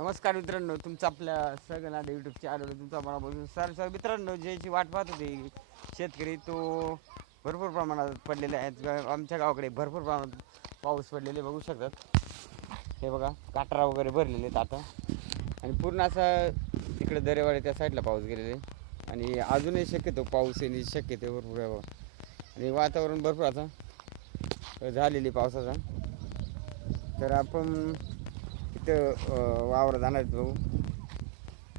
नमस्कार मित्रांनो, तुमचं आपल्या सगळ्यांना यूट्यूब चॅनल तुमचा मनापासून सर मित्रांनो, ज्याची वाट पाहत होती शेतकरी तो भरपूर प्रमाणात पडलेले आहेत. आमच्या गावाकडे भरपूर प्रमाणात पाऊस पडलेले बघू शकतात. हे बघा काटरा वगैरे भरलेले आहेत आता, आणि पूर्ण असा तिकडे दरेवाडी त्या साईडला पाऊस गेलेले, आणि अजूनही शक्यतो पाऊस येण्याची शक्यता भरपूर आहे. आणि वातावरण भरपूर आता झालेली पावसाचा. तर आपण इथं वावर जाणार बघू.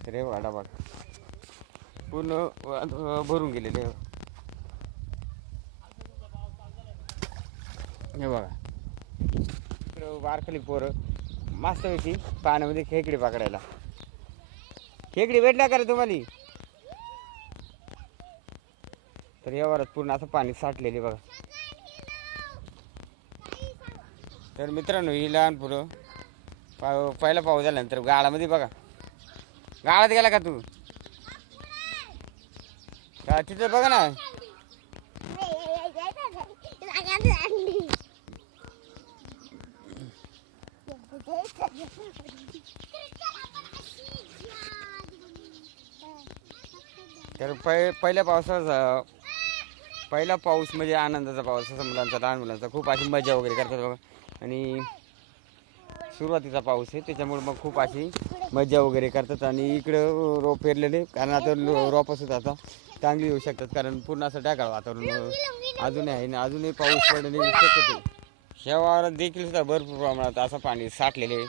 तर हे बघा बघ पूर्ण भरून गेलेले. हे बघा इकडं वारखली पोरं मस्तपैकी पाण्यामध्ये खेकडी पकडायला. खेकडी भेटल्या का रे तुम्हाला? तर या वारात पूर्ण असं पाणी साठलेले बघा. तर मित्रांनो, ही लहान पोरं पहिला पाऊस झाल्यानंतर गाळामध्ये बघा, गाळात गेला का तू? का तिथं बघा ना. तर पहिल्या पावसाचा पहिला पाऊस म्हणजे आनंदाचा पाऊस असं मुलांचा, लहान मुलांचा खूप अशी मजा वगैरे करतात बघा. आणि सुरुवातीचा पाऊस आहे त्याच्यामुळे मग खूप अशी मजा वगैरे करतात. आणि इकडं रोप पेरलेले, कारण आता रोपसुद्धा आता चांगली येऊ शकतात, कारण पूर्ण असं ढगाळ वातावरण अजूनही आहे ना, अजूनही पाऊस पडणे शक्यते. ह्या वावरात देखील सुद्धा भरपूर प्रमाणात असं पाणी साठलेले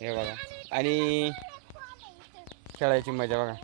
हे बघा. आणि खेळायची मजा बघा.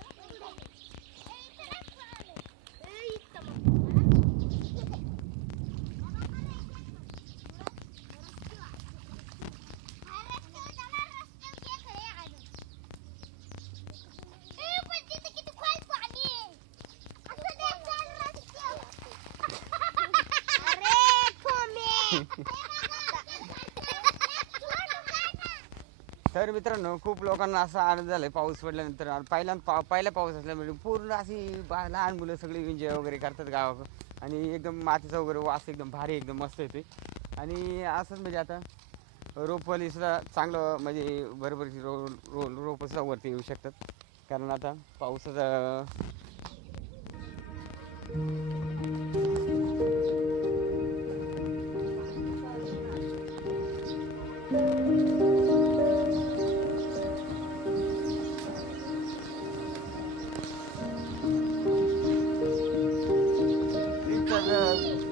तर मित्रांनो, खूप लोकांना असा आनंद झाला पाऊस पडल्यानंतर. पहिला पाऊस असल्यामुळे पूर्ण अशी लहान मुलं सगळी एन्जॉय वगैरे करतात गावाकडं. आणि एकदम मातीचा वगैरे वास एकदम भारी, एकदम मस्त येते. आणि असंच म्हणजे आता रोपवाली सुद्धा चांगलं म्हणजे बरोबरची रोपं सुद्धा वरती येऊ शकतात, कारण आता पावसाचा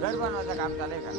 घर बनवायचं काम चालू आहे का?